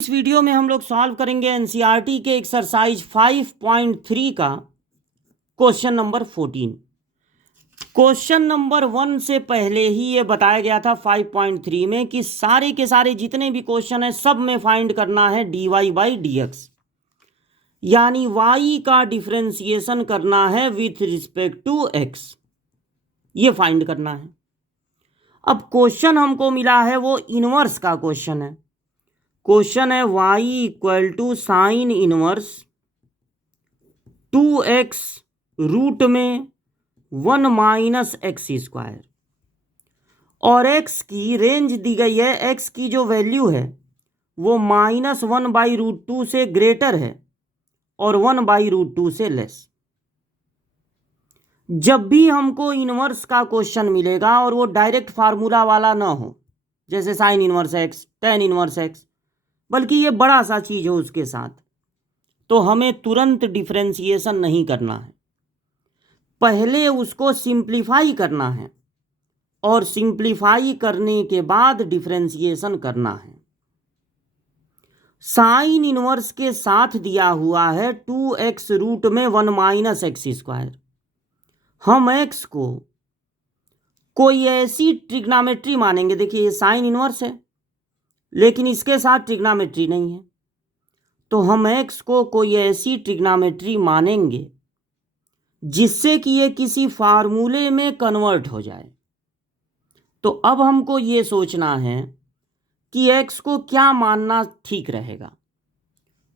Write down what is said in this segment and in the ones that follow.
इस वीडियो में हम लोग सॉल्व करेंगे एनसीईआरटी के एक्सरसाइज 5.3 का क्वेश्चन नंबर 14। क्वेश्चन नंबर 1 से पहले ही ये बताया गया था 5.3 में कि सारे के सारे जितने भी क्वेश्चन है सब में फाइंड करना है dy बाई dx, यानी y का डिफरेंशिएशन करना है विथ रिस्पेक्ट टू x, ये फाइंड करना है। अब क्वेश्चन हमको मिला है वो इनवर्स का क्वेश्चन है। क्वेश्चन है y equal to sine inverse 2x root में 1 माइनस एक्स स्क्वायर, और x की रेंज दी गई है। x की जो वैल्यू है वो -1/√2 से ग्रेटर है और 1/√2 से लेस। जब भी हमको इनवर्स का क्वेश्चन मिलेगा और वो डायरेक्ट फार्मूला वाला ना हो, जैसे sine inverse x, tan inverse x, बल्कि ये बड़ा सा चीज हो उसके साथ, तो हमें तुरंत डिफरेंशिएशन नहीं करना है, पहले उसको सिंप्लीफाई करना है और सिंप्लीफाई करने के बाद डिफरेंशिएशन करना है। साइन इनवर्स के साथ दिया हुआ है 2x रूट में 1 माइनस एक्स स्क्वायर। हम x को कोई ऐसी ट्रिग्नोमेट्री मानेंगे, देखिए ये साइन इनवर्स है लेकिन इसके साथ ट्रिग्नोमेट्री नहीं है, तो हम x को कोई ऐसी ट्रिग्नोमेट्री मानेंगे जिससे कि ये किसी फार्मूले में कन्वर्ट हो जाए। तो अब हमको ये सोचना है कि x को क्या मानना ठीक रहेगा,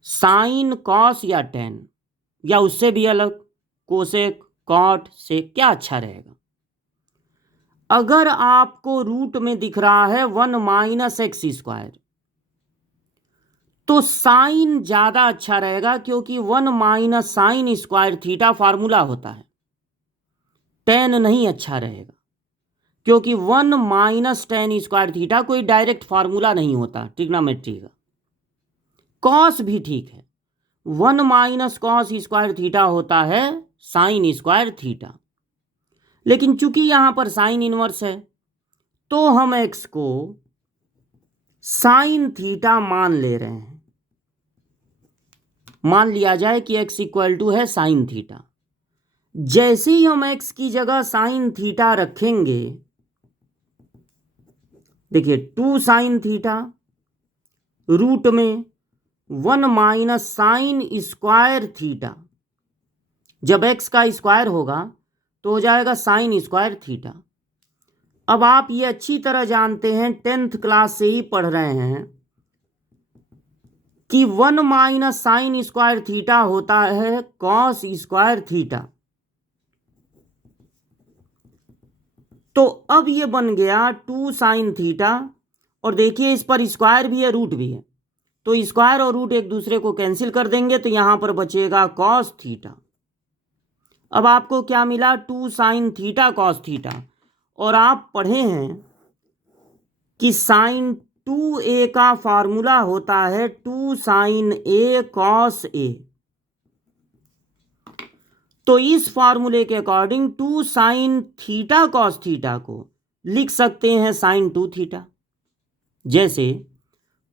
साइन, कॉस या टेन, या उससे भी अलग कोसेक, कॉट से क्या अच्छा रहेगा। अगर आपको रूट में दिख रहा है 1 माइनस एक्स स्क्वायर, तो साइन ज्यादा अच्छा रहेगा, क्योंकि 1 minus sine square theta formula होता है। टेन नहीं अच्छा रहेगा, क्योंकि 1 माइनस टेन स्क्वायर थीटा कोई डायरेक्ट फार्मूला नहीं होता ट्रिग्नोमेट्री का। कॉस भी ठीक है, 1 माइनस कॉस स्क्वायर थीटा होता है साइन स्क्वायर थीटा, लेकिन चूंकि यहां पर साइन इनवर्स है तो हम एक्स को साइन थीटा मान ले रहे हैं। मान लिया जाए कि x इक्वल टू है साइन थीटा। जैसे ही हम x की जगह साइन थीटा रखेंगे, देखिए 2 साइन थीटा रूट में 1 माइनस साइन स्क्वायर थीटा, जब x का स्क्वायर होगा तो हो जाएगा साइन स्क्वायर थीटा। अब आप ये अच्छी तरह जानते हैं, 10th क्लास से ही पढ़ रहे हैं कि 1 माइनस साइन स्क्वायर थीटा होता है कॉस स्क्वायर थीटा। तो अब ये बन गया 2 साइन थीटा, और देखिए इस पर स्क्वायर भी है, रूट भी है, तो स्क्वायर और रूट एक दूसरे को कैंसिल कर देंगे, तो यहां पर बचेगा कॉस थीटा। अब आपको क्या मिला, 2 साइन थीटा कॉस थीटा, और आप पढ़े हैं कि साइन 2a का फार्मूला होता है 2 साइन a कॉस a। तो इस फार्मूले के according 2 sine theta cos theta को लिख सकते हैं साइन 2 थीटा, जैसे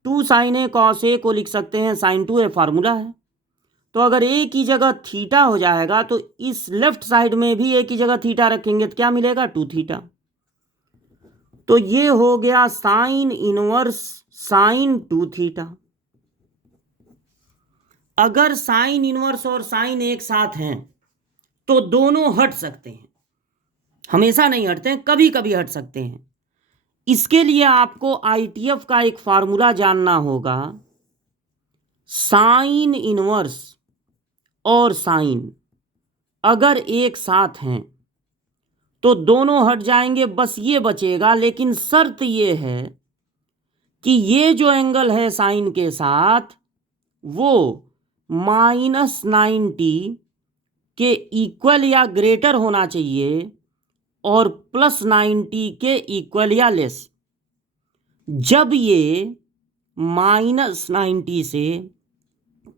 2 साइन ए कॉस ए को लिख सकते हैं साइन 2a, फार्मूला है। तो अगर a की जगह थीटा हो जाएगा तो इस लेफ्ट साइड में भी a की जगह थीटा रखेंगे तो क्या मिलेगा, 2 थीटा। तो ये हो गया साइन इनवर्स साइन 2 थीटा। अगर साइन इनवर्स और साइन एक साथ हैं तो दोनों हट सकते हैं, हमेशा नहीं हटते हैं, कभी कभी हट सकते हैं। इसके लिए आपको आईटीएफ का एक फार्मूला जानना होगा। साइन इनवर्स और साइन अगर एक साथ हैं तो दोनों हट जाएंगे, बस ये बचेगा, लेकिन शर्त ये है कि ये जो एंगल है साइन के साथ वो -90 के इक्वल या ग्रेटर होना चाहिए और +90 के इक्वल या लेस। जब ये -90 से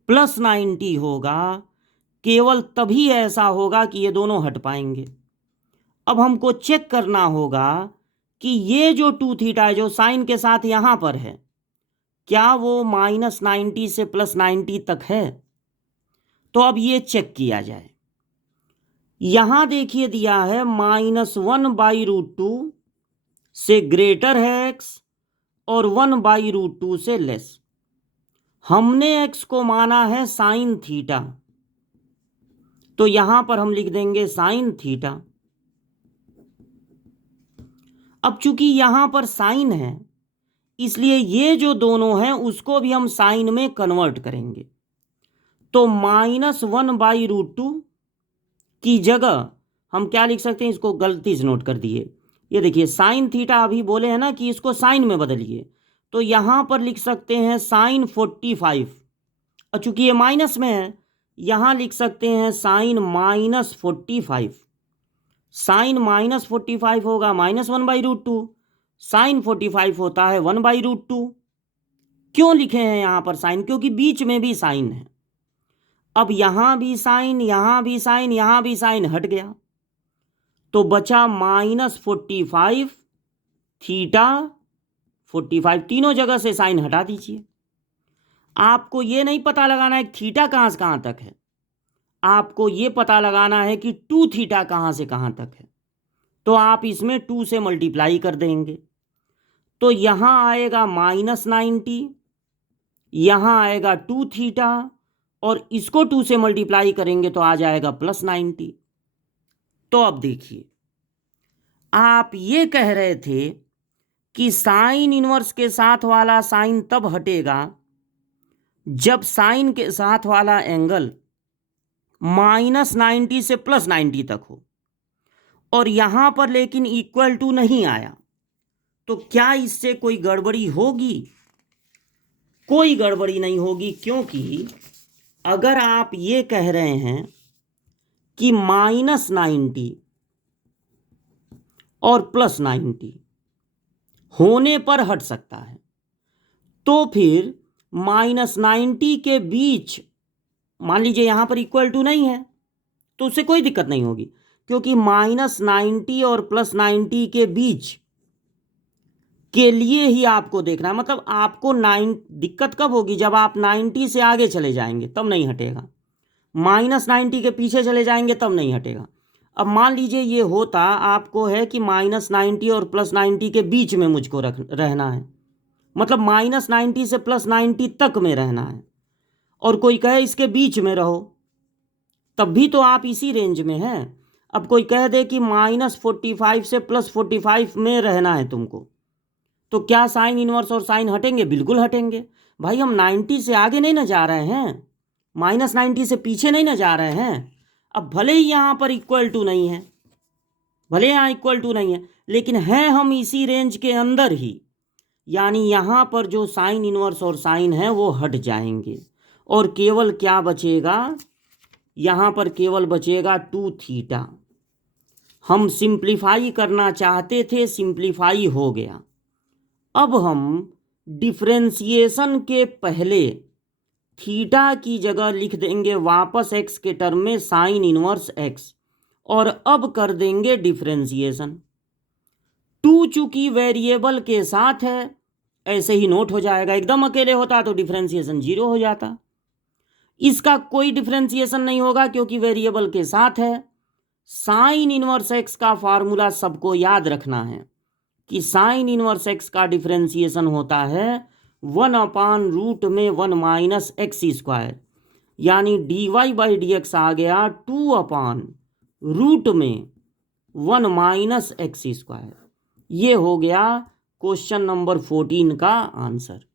+90 होगा, केवल तभी ऐसा होगा कि ये दोनों हट पाएंगे। अब हमको चेक करना होगा कि ये जो 2 थीटा है जो साइन के साथ यहां पर है, क्या वो -90 से +90 तक है? तो अब ये चेक किया जाए। यहां देखिए दिया है -1/√2 से ग्रेटर है x और 1/√2 से लेस। हमने x को माना है साइन थीटा, तो यहां पर हम लिख देंगे साइन थीटा। अब चूंकि यहां पर साइन है, इसलिए ये जो दोनों हैं उसको भी हम साइन में कन्वर्ट करेंगे। तो -1/√2 की जगह हम क्या लिख सकते हैं, इसको गलती से नोट कर दिए। ये देखिए साइन थीटा अभी बोले हैं ना कि इसको साइन में बदलिए, तो यहां पर लिख सकते हैं साइन 45। और चूंकि ये माइनस में है, यहां लिख सकते हैं साइन -45। साइन -45 होगा -1/√2, साइन 45 होता है 1/√2। क्यों लिखे हैं यहां पर साइन? क्योंकि बीच में भी साइन है। अब यहां भी साइन, यहां भी साइन, यहां भी साइन, हट गया, तो बचा -45 थीटा 45। तीनों जगह से साइन हटा दीजिए। आपको ये नहीं पता लगाना है थीटा कहां से कहां तक है, आपको ये पता लगाना है कि 2 थीटा कहां से कहां तक है। तो आप इसमें 2 से मल्टीप्लाई कर देंगे, तो यहां आएगा -90, यहां आएगा 2 थीटा, और इसको 2 से मल्टीप्लाई करेंगे तो आ जाएगा +90। तो अब देखिए, आप ये कह रहे थे कि साइन इनवर्स के साथ वाला साइन तब हटेगा जब साइन के साथ वाला एंगल -90 से +90 तक हो, और यहां पर लेकिन इक्वल टू नहीं आया। तो क्या इससे कोई गड़बड़ी होगी? कोई गड़बड़ी नहीं होगी, क्योंकि अगर आप ये कह रहे हैं कि -90 और +90 होने पर हट सकता है, तो फिर -90 के बीच मान लीजिए यहां पर इक्वल टू नहीं है, तो उससे कोई दिक्कत नहीं होगी, क्योंकि -90 और +90 के बीच के लिए ही आपको देखना है। मतलब आपको दिक्कत कब होगी? जब आप 90 से आगे चले जाएंगे तब नहीं हटेगा, -90 के पीछे चले जाएंगे तब नहीं हटेगा। अब मान लीजिए ये होता, आपको है कि -90 और +90 के बीच में मुझको रहना है, मतलब -90 से +90 तक में रहना है, और कोई कहे इसके बीच में रहो, तब भी तो आप इसी रेंज में हैं। अब कोई कह दे कि -45 से +45 में रहना है तुमको, तो क्या साइन इनवर्स और साइन हटेंगे? बिल्कुल हटेंगे। भाई हम 90 से आगे नहीं ना जा रहे हैं, -90 से पीछे नहीं ना जा रहे हैं। अब भले ही यहाँ पर इक्वल टू नहीं है, भले यहाँ इक्वल टू नहीं है, लेकिन हैं हम इसी रेंज के अंदर ही, यानी यहाँ पर जो साइन इनवर्स और साइन है वो हट जाएंगे, और केवल क्या बचेगा? यहाँ पर केवल बचेगा 2 थीटा। हम सिंप्लीफाई करना चाहते थे, सिंप्लीफाई हो गया। अब हम डिफरेंशिएशन के पहले थीटा की जगह लिख देंगे वापस x के टर्म में साइन इनवर्स x, और अब कर देंगे डिफरेंशिएशन। 2 चूंकि वेरिएबल के साथ है, ऐसे ही नोट हो जाएगा। एकदम अकेले होता तो डिफरेंशिएशन 0 हो जाता। इसका कोई डिफरेंशिएशन नहीं होगा क्योंकि वेरिएबल के साथ है। साइन इनवर्स x का फार्मूला सबको याद रखना है कि साइन इनवर्स x का डिफरेंशिएशन होता है 1/रूट में 1 - x², यानी dy/dx आ गया 2/रूट में 1 - x²। ये हो गया क्वेश्चन नंबर 14 का आंसर।